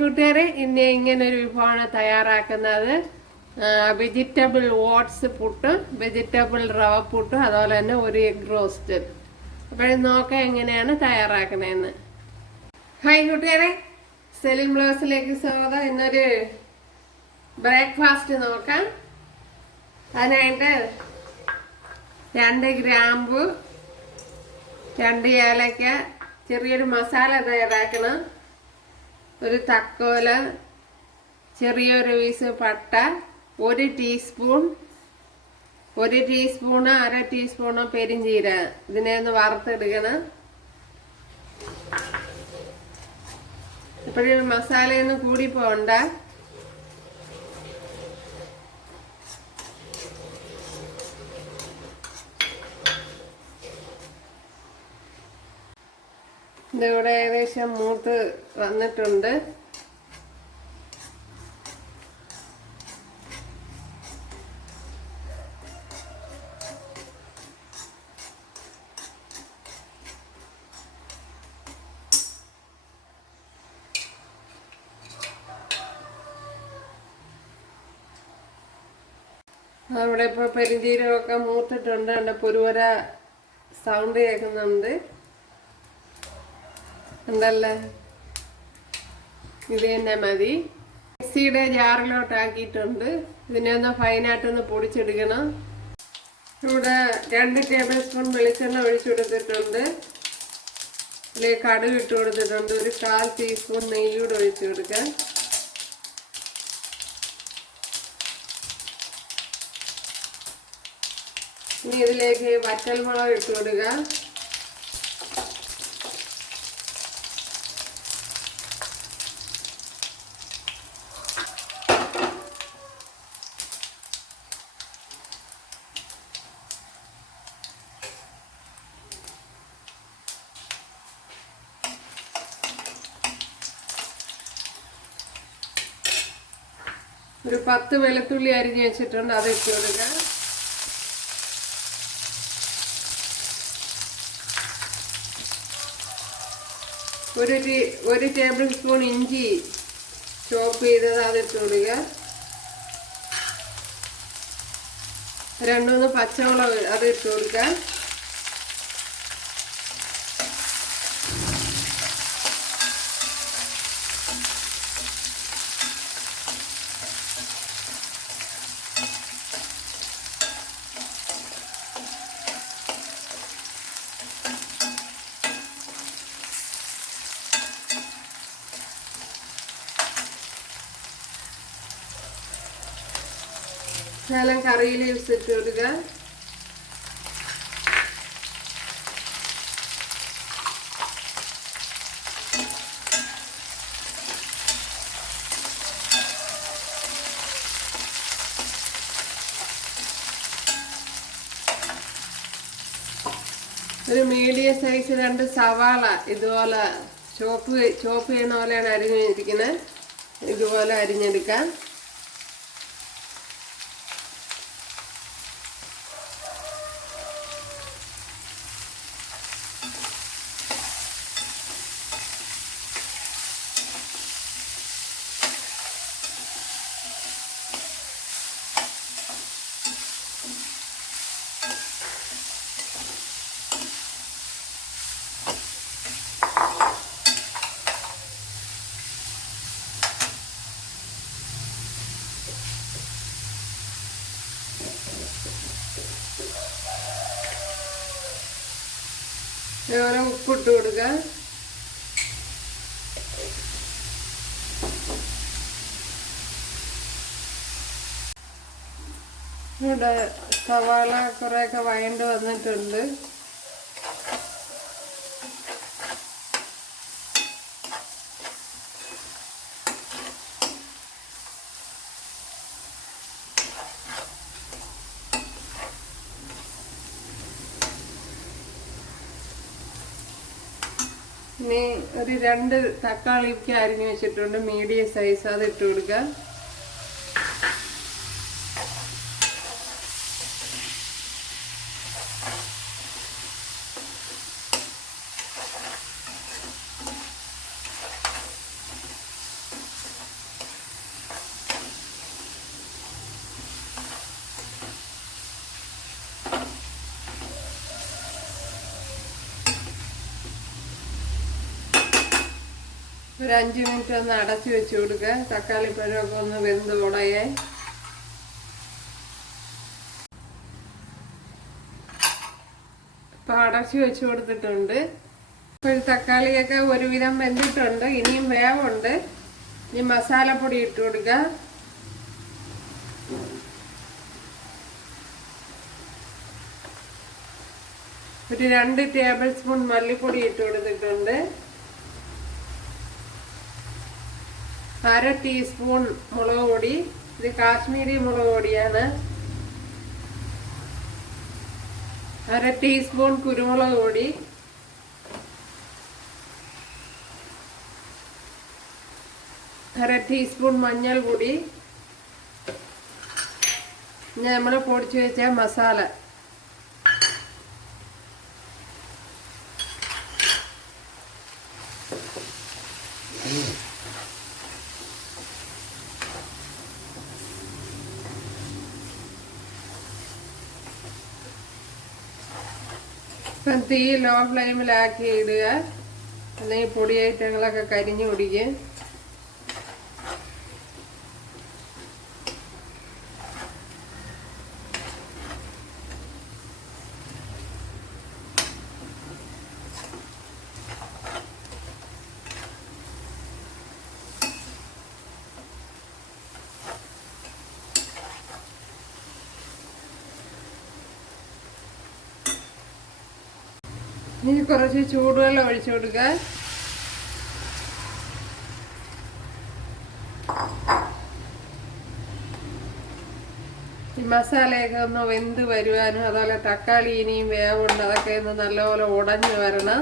കൂട്ടുകാരെ ഇന്ന് ഇങ്ങനെ ഒരു വിഭവമാണ് തയ്യാറാക്കുന്നത്. Vegetable oats puttu vegetable rava puttu അതുപോലെ തന്നെ ഒരു എഗ് റോസ്റ്റ് അപ്പോഴും നോക്കാം എങ്ങനെയാണ് തയ്യാറാക്കണതെന്ന് ഹായ് കൂട്ടുകാരെ സെലിൻ ബ്ലൗസിലേക്ക് സ്വാഗതം. ഇന്നൊരു ബ്രേക്ക്ഫാസ്റ്റ് നോക്കാം. അതിനായിട്ട് രണ്ട് ഗ്രാമ്പു രണ്ട് ഏലക്ക ചെറിയൊരു മസാല തയ്യാറാക്കണം. ഒരു തക്കോല ചെറിയൊരു പീസ് പട്ട ഒരു ടീസ്പൂൺ ഒരു ടീസ്പൂണ് അര ടീസ്പൂണ് പെരിഞ്ചീര. ഇതിനെ ഒന്ന് വറുത്തെടുക്കണം. ഇപ്പോഴും മസാലയൊന്നും കൂടി പോകണ്ട ഇതിവിടെ ഏകദേശം മൂത്ത് വന്നിട്ടുണ്ട്. അവിടെ ഇപ്പോൾ പെരുംജീരകമൊക്കെ മൂത്തിട്ടുണ്ട്. അവിടെ പുരുവര സൗണ്ട് കേൾക്കുന്നുണ്ട്. ഉണ്ടല്ലേ ഇത് തന്നെ മതി. മിക്സിയുടെ ജാറിലോട്ട് ആക്കിയിട്ടുണ്ട് ഇതിനെ ഒന്ന് ഫൈനായിട്ടൊന്ന് പൊടിച്ചെടുക്കണം. ഇവിടെ രണ്ട് ടേബിൾ സ്പൂൺ വെളിച്ചെണ്ണ ഒഴിച്ചു കൊടുത്തിട്ടുണ്ട്. ഇതിലേക്ക് കടുക് ഇട്ട് കൊടുത്തിട്ടുണ്ട്. ഒരു കാൽ ടീസ്പൂൺ നെയ്യൂടെ ഒഴിച്ചു കൊടുക്കാം ഇനി ഇതിലേക്ക് വറ്റൽമുളക് ഇട്ട് കൊടുക്കുക ഒരു പത്ത് വെളുത്തുള്ളി അരിഞ്ഞ് വെച്ചിട്ടുണ്ട് അത് ഇട്ട് കൊടുക്കുക ഒരു ഒരു ടേബിൾ സ്പൂൺ ഇഞ്ചി ചോപ്പ് ചെയ്തത് അതിട്ട് കൊടുക്കുക രണ്ടുമൂന്ന് പച്ചമുളക് അത് ഇട്ട് കൊടുക്കുക ശകലം കറിയിൽ ഇട്ട് കൊടുക്കുക ഒരു മീഡിയം സൈസ് രണ്ട് സവാള ഇതുപോലെ ചോപ്പ് ചോപ്പ് ചെയ്യുന്ന പോലെയാണ് അരിഞ്ഞിരിക്കുന്നത് ഇതുപോലെ അരിഞ്ഞെടുക്കാം. ഇതുപോലെ ഉപ്പിട്ട് കൊടുക്കുക ഇവിടെ സവാള കുറേയൊക്കെ വഴണ്ട് വന്നിട്ടുണ്ട്. ഇനി ഒരു രണ്ട് തക്കാളിക്ക് അരിഞ്ഞു വെച്ചിട്ടുണ്ട്. Medium size. അത് ഇട്ട് കൊടുക്കുക ഒരു അഞ്ച് മിനിറ്റ് ഒന്ന് അടച്ചു വെച്ച് കൊടുക്കുക തക്കാളി പഴമൊക്കെ ഒന്ന് വെന്ത് ഉടയെ. ഇപ്പൊ അടച്ചു വെച്ച് കൊടുത്തിട്ടുണ്ട്. ഇപ്പൊ തക്കാളിയൊക്കെ ഒരുവിധം വെന്തിട്ടുണ്ട്. ഇനിയും വേവുണ്ട്. ഇനി മസാലപ്പൊടി ഇട്ട് കൊടുക്കുക ഒരു രണ്ട് ടേബിൾ സ്പൂൺ മല്ലിപ്പൊടി ഇട്ട് കൊടുത്തിട്ടുണ്ട്. അര ടീസ്പൂൺ മുളക് പൊടി. ഇത് കാശ്മീരി മുളക് പൊടിയാണ്. അര ടീസ്പൂൺ കുരുമുളക് പൊടി. അര ടീസ്പൂൺ മഞ്ഞൾ പൊടി നമ്മൾ പൊടിച്ചു വെച്ച മസാല. തീ ലോ ഫ്ലെയിമിലാക്കി ഇടുക. അല്ലെങ്കിൽ പൊടി കരിഞ്ഞു പിടിക്കും ഇനി കുറച്ച് ചൂടുവെള്ളം ഒഴിച്ചു കൊടുക്കുക ഈ മസാലയൊക്കെ ഒന്ന് വെന്ത് വരുവാനും അതുപോലെ തക്കാളി ഇനിയും വേവുണ്ട് അതൊക്കെ ഒന്ന് നല്ലപോലെ ഉടഞ്ഞു വരണം.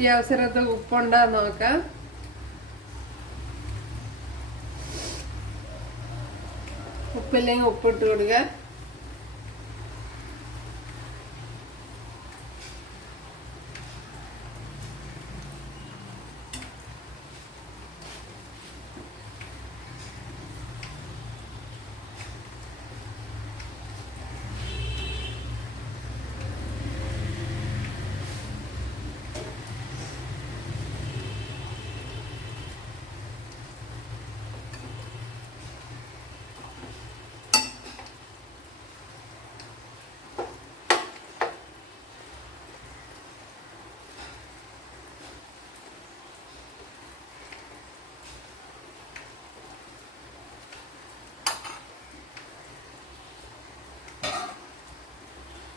ഈ അവസരത്ത് ഉപ്പുണ്ടാ നോക്കാം. ഉപ്പില്ലെങ്കിൽ ഉപ്പിട്ട് കൊടുക്കുക.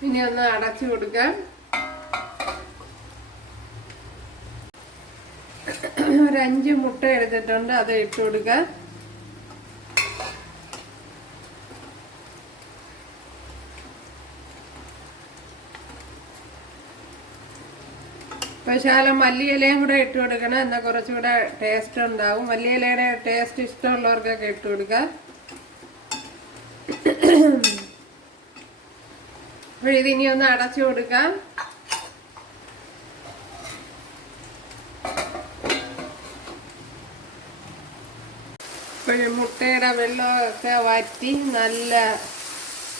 ഇനി ഒന്ന് അടച്ചു കൊടുക്കാം. ഒരു അഞ്ച് മുട്ട എടുത്തിട്ടുണ്ട് അത് ഇട്ട് കൊടുക്കാം. ശാലം മല്ലിയിലയും കൂടെ ഇട്ട് കൊടുക്കണം എന്നാൽ കുറച്ചുകൂടെ ടേസ്റ്റ് ഉണ്ടാവും. മല്ലിയിലയുടെ ടേസ്റ്റ് ഇഷ്ടമുള്ളവർക്കൊക്കെ ഇട്ട് കൊടുക്കാം. അപ്പോൾ ഇതിനി ഒന്ന് അടച്ചു കൊടുക്കാം. ഇപ്പോഴും മുട്ടയുടെ വെള്ളമൊക്കെ വറ്റി നല്ല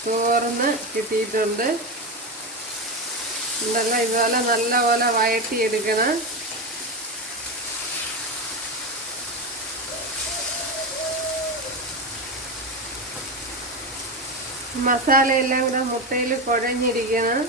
ചോർന്ന് കിട്ടിയിട്ടുണ്ട്. ഇതെല്ലാം ഇതുപോലെ നല്ലപോലെ വഴറ്റിയെടുക്കണം. മസാലയെല്ലാം കൂടെ മുട്ടയിൽ കുഴഞ്ഞിരിക്കണം.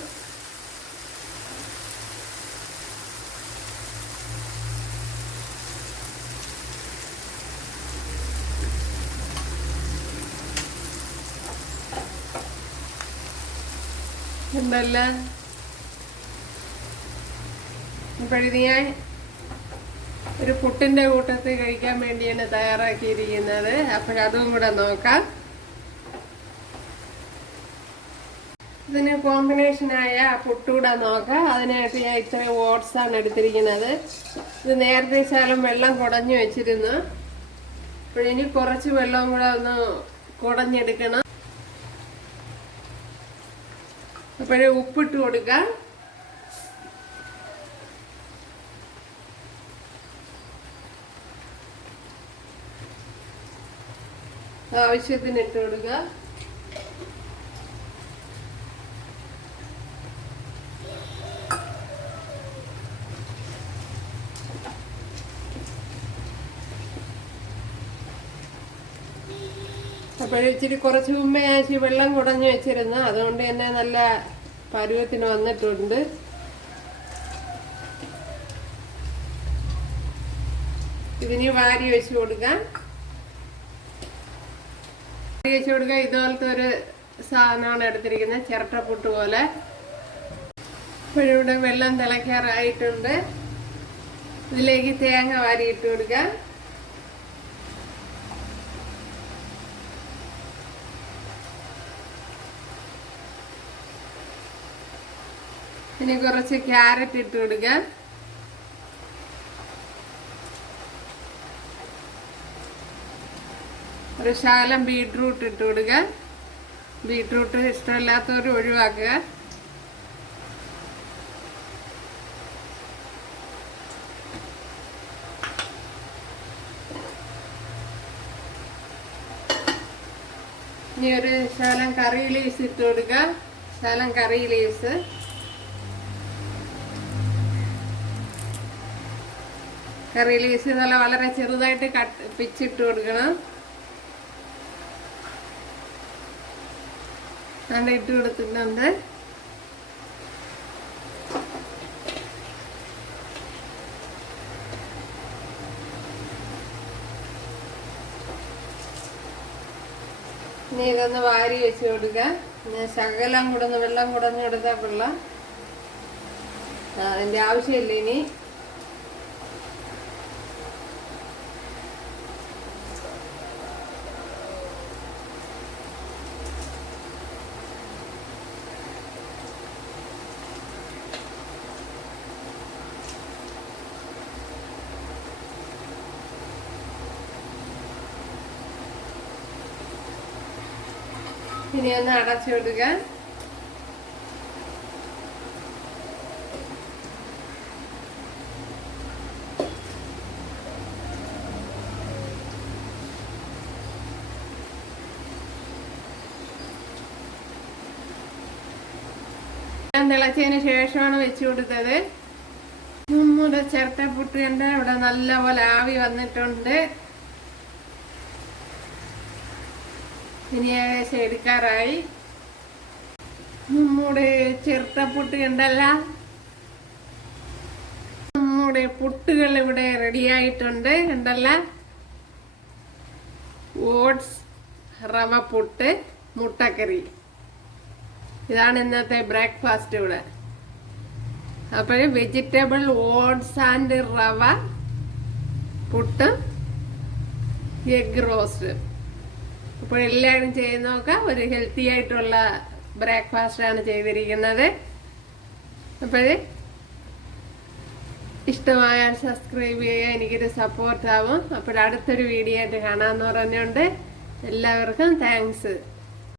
ഉണ്ടല്ല ഇപ്പോഴിത് ഞാൻ ഒരു പുട്ടിന്റെ കൂട്ടത്തിൽ കഴിക്കാൻ വേണ്ടിയാണ് തയ്യാറാക്കിയിരിക്കുന്നത്. അപ്പോഴതും കൂടെ നോക്കാം. ഇതിന് കോമ്പിനേഷനായ പുട്ടൂടെ നോക്കാം. അതിനായിട്ട് ഞാൻ ഇത്രയും ഓട്സ് ആണ് എടുത്തിരിക്കുന്നത്. ഇത് നേരത്തെ ശാലം വെള്ളം കുടഞ്ഞു വെച്ചിരുന്നു. ഇനി കുറച്ച് വെള്ളം കൂടെ ഒന്ന് കുടഞ്ഞെടുക്കണം. അപ്പോഴേ ഉപ്പിട്ട് കൊടുക്കാം. ആവശ്യത്തിന് ഇട്ട് കൊടുക്കുക അപ്പോഴിച്ചിരി കുറച്ച് മുമ്പേ ഇച്ചിരി വെള്ളം കുടഞ്ഞു വെച്ചിരുന്നു. അതുകൊണ്ട് തന്നെ നല്ല പരുവത്തിന് വന്നിട്ടുണ്ട്. ഇതിനി വാരി വെച്ച് കൊടുക്കാം. വാരി വെച്ച് കൊടുക്കാം ഇതുപോലത്തെ ഒരു സാധനമാണ് എടുത്തിരിക്കുന്നത്. ചിരട്ടപ്പുട്ട് പോലെ. ഇപ്പോഴിവിടെ വെള്ളം തിളയ്ക്കാറായിട്ടുണ്ട്. ഇതിലേക്ക് തേങ്ങ വാരി ഇട്ട് കൊടുക്കാം. ഇനി കുറച്ച് ക്യാരറ്റ് ഇട്ട് കൊടുക്കാം. ഒരു ശാലം ബീട്രൂട്ട് ഇട്ട് കൊടുക്കുക ബീട്രൂട്ട് ഇഷ്ടമില്ലാത്തവർ ഒഴിവാക്കുക. ഇനി ഒരു ശാലം കറി ലീവ്സ് ഇട്ട് കൊടുക്കുക ശാലം കറി ലീവ്സ് കറി ലീവ്സ് നല്ല വളരെ ചെറുതായിട്ട് കട്ട് പിച്ചിട്ട് കൊടുക്കണം. നല്ല ഇട്ട് കൊടുത്തിട്ടുണ്ട്. ഇനി ഇതൊന്ന് വാരി വെച്ച് കൊടുക്കുക. ശകലം കൂടുന്ന വെള്ളം കുടഞ്ഞു കൊടുത്താൽ കൊള്ളാം. അതിന്റെ ആവശ്യമില്ല ഇനി. ഇനി ഒന്ന് അടച്ചു കൊടുക്കുക. തിളച്ചതിന് ശേഷമാണ് വെച്ചു കൊടുത്തത്. നമ്മുടെ ചിരട്ട കണ്ട് ഇവിടെ നല്ലപോലെ ആവി വന്നിട്ടുണ്ട്. ഇനി ഏകദേശം എടുക്കാറായി നമ്മുടെ ചിരട്ടപ്പുട്ട് ഉണ്ടല്ല. നമ്മുടെ പുട്ടുകൾ ഇവിടെ റെഡിയായിട്ടുണ്ട് ഉണ്ടല്ല. ഓട്സ് റവ പുട്ട് മുട്ടക്കറി. ഇതാണ് ഇന്നത്തെ ബ്രേക്ക്ഫാസ്റ്റ് ഇവിടെ. അപ്പോൾ vegetable oats and rava puttu egg roast അപ്പോൾ എല്ലാവരും ചെയ്ത് നോക്കാം. ഒരു ഹെൽത്തി ആയിട്ടുള്ള ബ്രേക്ക്ഫാസ്റ്റ് ആണ് ചെയ്തിരിക്കുന്നത്. അപ്പോഴേ ഇഷ്ടമായാൽ സബ്സ്ക്രൈബ് ചെയ്യുക. എനിക്കൊരു സപ്പോർട്ടാവും അപ്പോൾ അടുത്തൊരു വീഡിയോ ആയിട്ട് കാണാമെന്ന് പറഞ്ഞുകൊണ്ട് എല്ലാവർക്കും താങ്ക്സ്